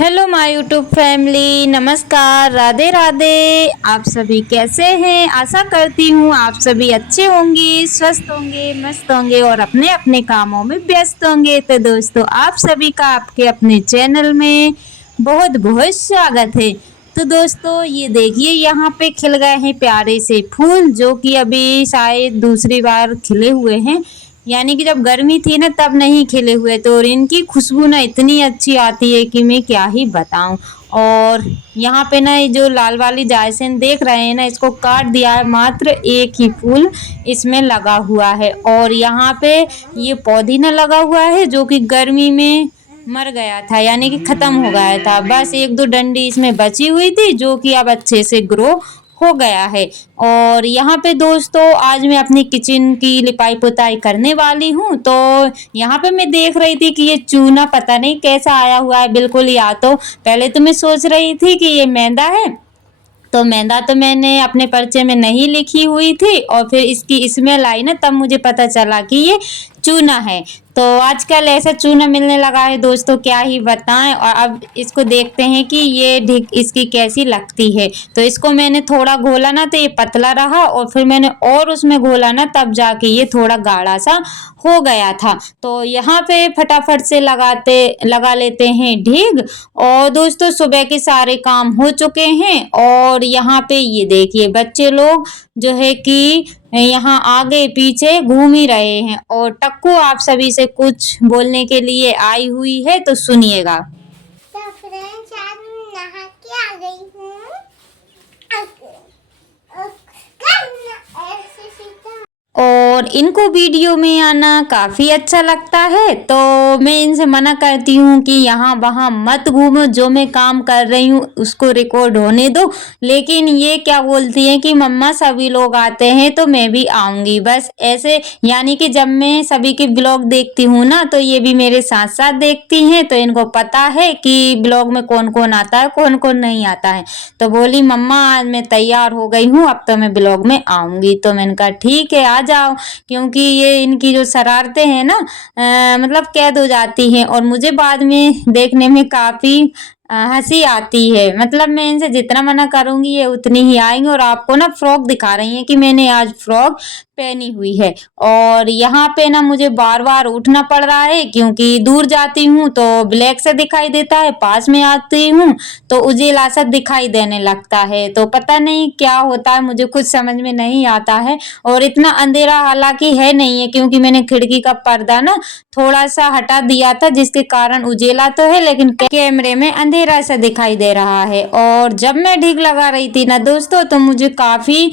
Hello my YouTube family, नमस्कार, राधे राधे। आप सभी कैसे हैं? आशा करती हूँ आप सभी अच्छे होंगे, स्वस्थ होंगे, मस्त होंगे और अपने अपने कामों में व्यस्त होंगे। तो दोस्तों, आप सभी का आपके अपने चैनल में बहुत बहुत स्वागत है। तो दोस्तों, ये देखिए यहाँ पे खिल गए हैं प्यारे से फूल, जो कि अभी शायद दूसरी बार खिले हुए हैं। यानी कि जब गर्मी थी ना तब नहीं खिले हुए, तो और इनकी खुशबू ना इतनी अच्छी आती है कि मैं क्या ही बताऊं। और यहाँ पे ना ये जो लाल वाली जायसेन देख रहे हैं ना, इसको काट दिया है, मात्र एक ही फूल इसमें लगा हुआ है। और यहाँ पे ये पौधीना लगा हुआ है जो कि गर्मी में मर गया था, यानी कि खत्म हो गया था। बस एक दो डंडी इसमें बची हुई थी जो कि अब अच्छे से ग्रो हो गया है। और यहाँ पे दोस्तों, आज मैं अपनी किचन की लिपाई पुताई करने वाली हूँ। तो यहाँ पे मैं देख रही थी कि ये चूना पता नहीं कैसा आया हुआ है बिल्कुल। या तो पहले तो मैं सोच रही थी कि ये मैदा है, तो मैदा तो मैंने अपने पर्चे में नहीं लिखी हुई थी, और फिर इसकी स्मेल आई ना तब मुझे पता चला कि ये चूना है। तो आजकल ऐसा चूना मिलने लगा है दोस्तों, क्या ही बताएं। और अब इसको देखते हैं कि ये ढिक इसकी कैसी लगती है। तो इसको मैंने थोड़ा घोला ना तो ये पतला रहा, और फिर मैंने और उसमें घोला ना तब जाके ये थोड़ा गाढ़ा सा हो गया था। तो यहाँ पे फटाफट से लगा लेते हैं ढीग। और दोस्तों, सुबह के सारे काम हो चुके हैं, और यहाँ पे ये देखिए बच्चे लोग जो है कि यहाँ आगे पीछे घूम ही रहे हैं। और टक्कू आप सभी से कुछ बोलने के लिए आई हुई है, तो सुनिएगा। तो फ्रेंड्स, आज मैं नहा के आ गई हूँ। ऐसे सीधा। और इनको वीडियो में आना काफ़ी अच्छा लगता है, तो मैं इनसे मना करती हूँ कि यहाँ वहाँ मत घूमो, जो मैं काम कर रही हूँ उसको रिकॉर्ड होने दो। लेकिन ये क्या बोलती हैं कि मम्मा सभी लोग आते हैं तो मैं भी आऊँगी, बस ऐसे। यानी कि जब मैं सभी के ब्लॉग देखती हूँ ना, तो ये भी मेरे साथ साथ देखती हैं, तो इनको पता है कि ब्लॉग में कौन कौन आता है कौन कौन नहीं आता है। तो बोली मम्मा आज मैं तैयार हो गई हूँ, अब तो मैं ब्लॉग में आऊँगी। तो मैंने कहा ठीक है आ जाओ, क्योंकि ये इनकी जो शरारतें हैं ना मतलब कैद हो जाती हैं, और मुझे बाद में देखने में काफ़ी हंसी आती है। मतलब मैं इनसे जितना मना करूंगी ये उतनी ही आएंगे। और आपको ना फ्रॉक दिखा रही हैं कि मैंने आज फ्रॉक पहनी हुई है। और यहाँ पे ना मुझे बार बार उठना पड़ रहा है, क्योंकि दूर जाती हूँ तो ब्लैक से दिखाई देता है, पास में आती हूँ तो उजेला सा दिखाई देने लगता है। तो पता नहीं क्या होता है, मुझे कुछ समझ में नहीं आता है। और इतना अंधेरा हालांकि है नहीं है, क्योंकि मैंने खिड़की का पर्दा ना थोड़ा सा हटा दिया था, जिसके कारण उजेला तो है लेकिन कैमरे में अंधेरा सा दिखाई दे रहा है। और जब मैं ढीग लगा रही थी ना दोस्तों, तो मुझे काफ़ी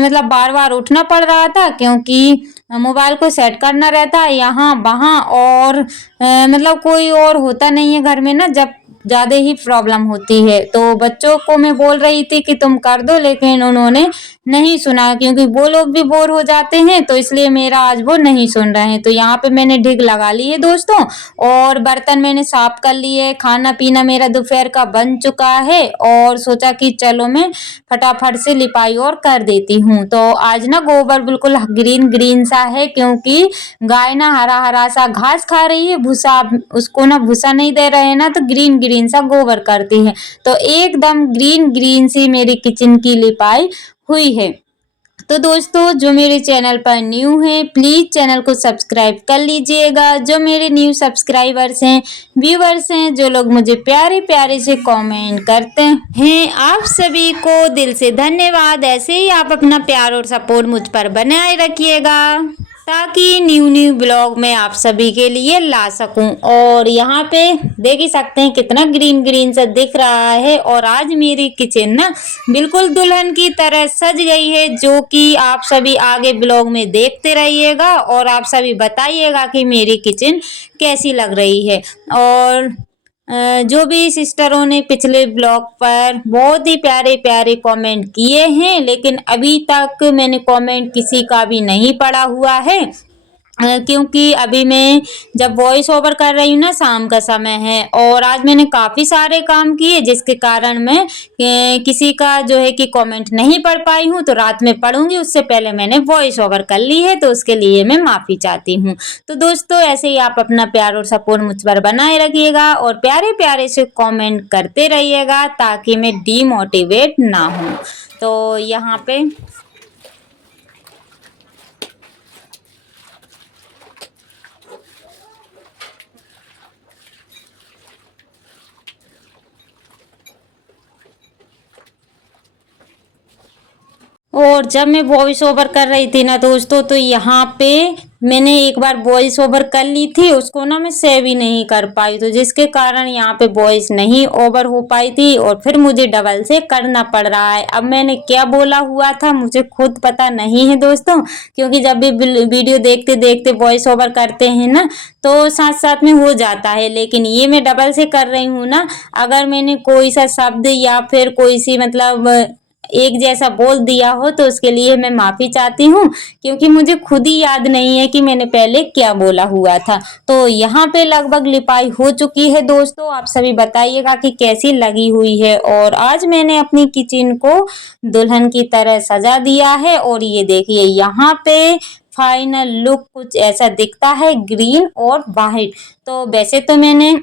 मतलब बार बार उठना पड़ रहा था, क्योंकि मोबाइल को सेट करना रहता है यहाँ वहाँ। और मतलब कोई और होता नहीं है घर में ना, जब ज़्यादा ही प्रॉब्लम होती है। तो बच्चों को मैं बोल रही थी कि तुम कर दो, लेकिन उन्होंने नहीं सुना, क्योंकि वो लोग भी बोर हो जाते हैं, तो इसलिए मेरा आज वो नहीं सुन रहे हैं। तो यहाँ पे मैंने ढिग लगा ली है दोस्तों, और बर्तन मैंने साफ कर लिए, खाना पीना मेरा दोपहर का बन चुका है। और सोचा कि चलो मैं फटाफट से लिपाई और कर देती हूँ। तो आज ना गोबर बिल्कुल ग्रीन ग्रीन सा है, क्योंकि गाय ना हरा हरा सा घास खा रही है, भूसा उसको ना भूसा नहीं दे रहे हैं ना, तो ग्रीन ग्रीन सा गोबर करती है। तो एकदम ग्रीन ग्रीन सी मेरी किचन की लिपाई हुई है। तो दोस्तों, जो मेरे चैनल पर न्यू हैं प्लीज़ चैनल को सब्सक्राइब कर लीजिएगा। जो मेरे न्यू सब्सक्राइबर्स हैं, व्यूवर्स हैं, जो लोग मुझे प्यारे प्यारे से कमेंट करते हैं, आप सभी को दिल से धन्यवाद। ऐसे ही आप अपना प्यार और सपोर्ट मुझ पर बनाए रखिएगा, ताकि न्यू न्यू ब्लॉग मैं आप सभी के लिए ला सकूं। और यहाँ पे देख ही सकते हैं कितना ग्रीन ग्रीन सा दिख रहा है। और आज मेरी किचन ना बिल्कुल दुल्हन की तरह सज गई है, जो कि आप सभी आगे ब्लॉग में देखते रहिएगा, और आप सभी बताइएगा कि मेरी किचन कैसी लग रही है। और जो भी सिस्टरों ने पिछले ब्लॉग पर बहुत ही प्यारे प्यारे कमेंट किए हैं, लेकिन अभी तक मैंने कमेंट किसी का भी नहीं पढ़ा हुआ है। क्योंकि अभी मैं जब वॉइस ओवर कर रही हूँ ना, शाम का समय है और आज मैंने काफ़ी सारे काम किए जिसके कारण मैं किसी का जो है कि कमेंट नहीं पढ़ पाई हूँ, तो रात में पढ़ूंगी। उससे पहले मैंने वॉइस ओवर कर ली है, तो उसके लिए मैं माफ़ी चाहती हूँ। तो दोस्तों ऐसे ही आप अपना प्यार और सपोर्ट मुझ पर बनाए रखिएगा और प्यारे प्यारे से कमेंट करते रहिएगा ताकि मैं डीमोटिवेट ना हूँ। तो यहाँ पे और जब मैं वॉइस ओवर कर रही थी ना दोस्तों, तो यहाँ पे मैंने एक बार वॉइस ओवर कर ली थी, उसको ना मैं सेव ही नहीं कर पाई, तो जिसके कारण यहाँ पे वॉइस नहीं ओवर हो पाई थी और फिर मुझे डबल से करना पड़ रहा है। अब मैंने क्या बोला हुआ था मुझे खुद पता नहीं है दोस्तों, क्योंकि जब भी वीडियो देखते देखते वॉइस ओवर करते हैं ना, तो साथ साथ में हो जाता है, लेकिन ये मैं डबल से कर रही हूँ ना। अगर मैंने कोई सा शब्द या फिर कोई सी मतलब एक जैसा बोल दिया हो तो उसके लिए मैं माफ़ी चाहती हूँ, क्योंकि मुझे खुद ही याद नहीं है कि मैंने पहले क्या बोला हुआ था। तो यहाँ पे लगभग लिपाई हो चुकी है दोस्तों, आप सभी बताइएगा कि कैसी लगी हुई है। और आज मैंने अपनी किचन को दुल्हन की तरह सजा दिया है और ये देखिए यहाँ पे फाइनल लुक कुछ ऐसा दिखता है, ग्रीन और वाइट। तो वैसे तो मैंने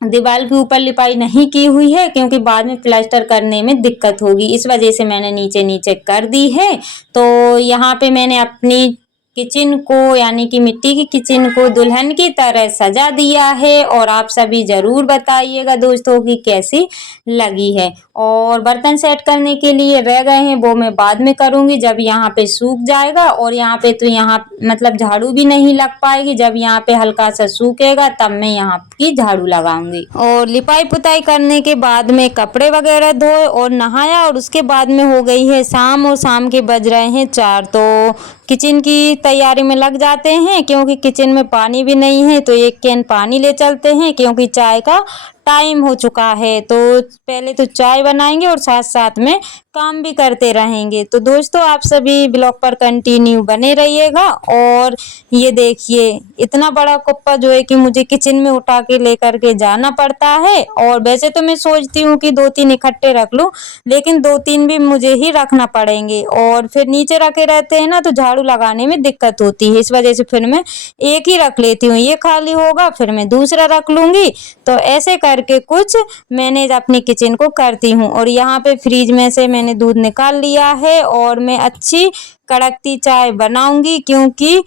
दीवार के ऊपर लिपाई नहीं की हुई है, क्योंकि बाद में प्लास्टर करने में दिक्कत होगी, इस वजह से मैंने नीचे नीचे कर दी है। तो यहाँ पे मैंने अपनी किचन को यानी कि मिट्टी की किचन को दुल्हन की तरह सजा दिया है और आप सभी ज़रूर बताइएगा दोस्तों कि कैसी लगी है। और बर्तन सेट करने के लिए रह गए हैं वो मैं बाद में करूँगी जब यहाँ पे सूख जाएगा। और यहाँ पे तो यहाँ मतलब झाड़ू भी नहीं लग पाएगी, जब यहाँ पे हल्का सा सूखेगा तब मैं यहाँ की झाड़ू लगाऊंगी। और लिपाई पुताई करने के बाद में कपड़े वगैरह धोए और नहाया और उसके बाद में हो गई है शाम और शाम के बज रहे हैं 4। तो किचन की तैयारी में लग जाते हैं, क्योंकि किचन में पानी भी नहीं है, तो एक कैन पानी ले चलते हैं क्योंकि चाय का टाइम हो चुका है। तो पहले तो चाय बनाएंगे और साथ साथ में काम भी करते रहेंगे। तो दोस्तों आप सभी ब्लॉग पर कंटिन्यू बने रहिएगा। और ये देखिए इतना बड़ा कुप्पा जो है कि मुझे किचन में उठा के लेकर के जाना पड़ता है। और वैसे तो मैं सोचती हूँ कि 2-3 इकट्ठे रख लूँ, लेकिन 2-3 भी मुझे ही रखना पड़ेंगे और फिर नीचे रखे रहते हैं ना, तो झाड़ू लगाने में दिक्कत होती है, इस वजह से फिर मैं एक ही रख लेती हूँ। ये खाली होगा फिर मैं दूसरा रख लूँगी। तो ऐसे करके कुछ मैनेज अपनी किचन को करती हूँ। और यहाँ पे फ्रिज में से मैंने दूध निकाल लिया है और मैं अच्छी कड़कती चाय बनाऊंगी, क्योंकि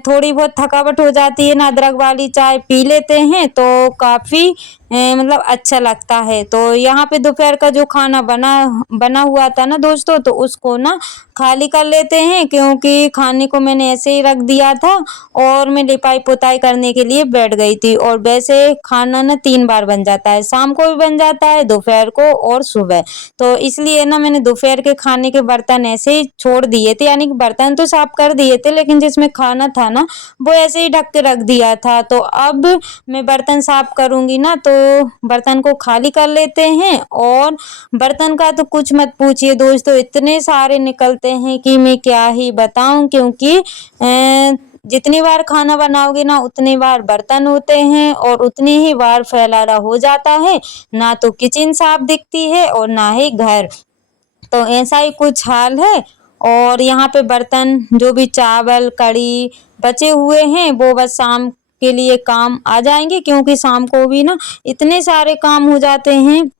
थोड़ी बहुत थकावट हो जाती है ना, अदरक वाली चाय पी लेते हैं तो काफ़ी मतलब अच्छा लगता है। तो यहाँ पे दोपहर का जो खाना बना हुआ था ना दोस्तों, तो उसको ना खाली कर लेते हैं, क्योंकि खाने को मैंने ऐसे ही रख दिया था और मैं लिपाई पुताई करने के लिए बैठ गई थी। और वैसे खाना ना 3 बार बन जाता है, शाम को भी बन जाता है, दोपहर को और सुबह। तो इसलिए ना मैंने दोपहर के खाने के बर्तन ऐसे ही छोड़ दिए थे, यानी कि बर्तन तो साफ कर दिए थे, लेकिन जिसमें खाना था ना वो ऐसे ही ढक के रख दिया था। तो अब मैं बर्तन साफ करूंगी ना, तो बर्तन को खाली कर लेते हैं। और बर्तन का तो कुछ मत पूछिए दोस्तों, इतने सारे निकलते हैं कि मैं क्या ही बताऊं, क्योंकि जितनी बार खाना बनाओगे ना उतनी बार बर्तन होते हैं और उतनी ही बार फैलाना हो जाता है, ना तो किचन साफ दिखती है और ना ही घर। तो ऐसा ही कुछ हाल है। और यहाँ पे बर्तन जो भी चावल कड़ी बचे हुए हैं वो बस शाम के लिए काम आ जाएंगे, क्योंकि शाम को भी ना इतने सारे काम हो जाते हैं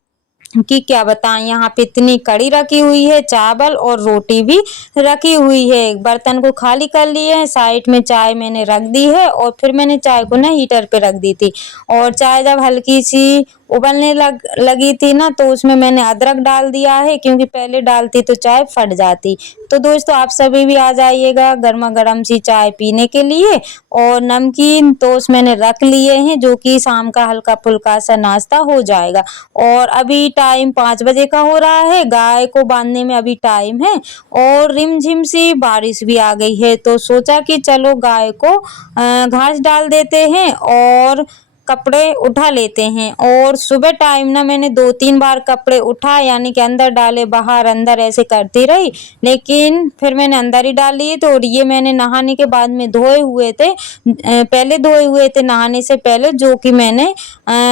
कि क्या बताएं। यहाँ पे इतनी कड़ी रखी हुई है, चावल और रोटी भी रखी हुई है। बर्तन को खाली कर लिए हैं, साइड में चाय मैंने रख दी है और फिर मैंने चाय को ना हीटर पे रख दी थी। और चाय जब हल्की सी उबलने लगी थी ना, तो उसमें मैंने अदरक डाल दिया है, क्योंकि पहले डालती तो चाय फट जाती। तो दोस्तों आप सभी भी आ जाइएगा गर्मा गर्म सी चाय पीने के लिए। और नमकीन टोस्ट मैंने रख लिए हैं, जो कि शाम का हल्का फुल्का सा नाश्ता हो जाएगा। और अभी टाइम 5 बजे का हो रहा है, गाय को बांधने में अभी टाइम है और रिमझिम सी बारिश भी आ गई है। तो सोचा कि चलो गाय को घास डाल देते हैं और कपड़े उठा लेते हैं। और सुबह टाइम ना मैंने 2-3 बार कपड़े उठा यानी कि अंदर डाले बाहर अंदर ऐसे करती रही, लेकिन फिर मैंने अंदर ही डाल लिए। तो ये मैंने नहाने के बाद में धोए हुए थे, पहले धोए हुए थे नहाने से पहले, जो कि मैंने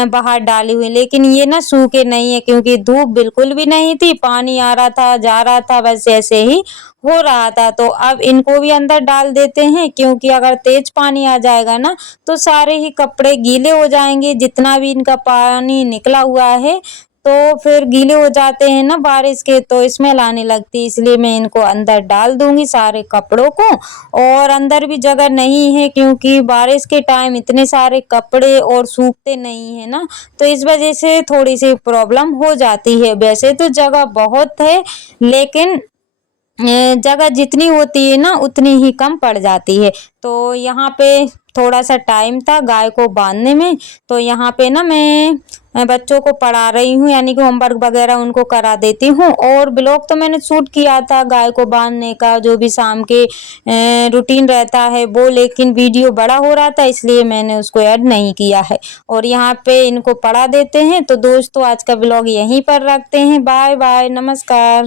बाहर डाले हुए, लेकिन ये ना सूखे नहीं है क्योंकि धूप बिल्कुल भी नहीं थी, पानी आ रहा था जा रहा था, बस ऐसे ही हो रहा था। तो अब इनको भी अंदर डाल देते हैं क्योंकि अगर तेज पानी आ जाएगा ना तो सारे ही कपड़े गीले हो जाएंगे, जितना भी इनका पानी निकला हुआ है तो फिर गीले हो जाते हैं ना बारिश के, तो स्मेल आने लगती है, इसलिए मैं इनको अंदर डाल दूंगी सारे कपड़ों को। और अंदर भी जगह नहीं है क्योंकि बारिश के टाइम इतने सारे कपड़े और सूखते नहीं है ना, तो इस वजह से थोड़ी सी प्रॉब्लम हो जाती है। वैसे तो जगह बहुत है, लेकिन जगह जितनी होती है ना उतनी ही कम पड़ जाती है। तो यहाँ पे थोड़ा सा टाइम था गाय को बांधने में, तो यहाँ पे ना मैं बच्चों को पढ़ा रही हूँ यानी कि होमवर्क वगैरह उनको करा देती हूँ। और ब्लॉग तो मैंने शूट किया था गाय को बांधने का, जो भी शाम के रूटीन रहता है वो, लेकिन वीडियो बड़ा हो रहा था इसलिए मैंने उसको ऐड नहीं किया है। और यहाँ पे इनको पढ़ा देते हैं। तो दोस्तों आज का ब्लॉग यहीं पर रखते हैं। बाय बाय, नमस्कार।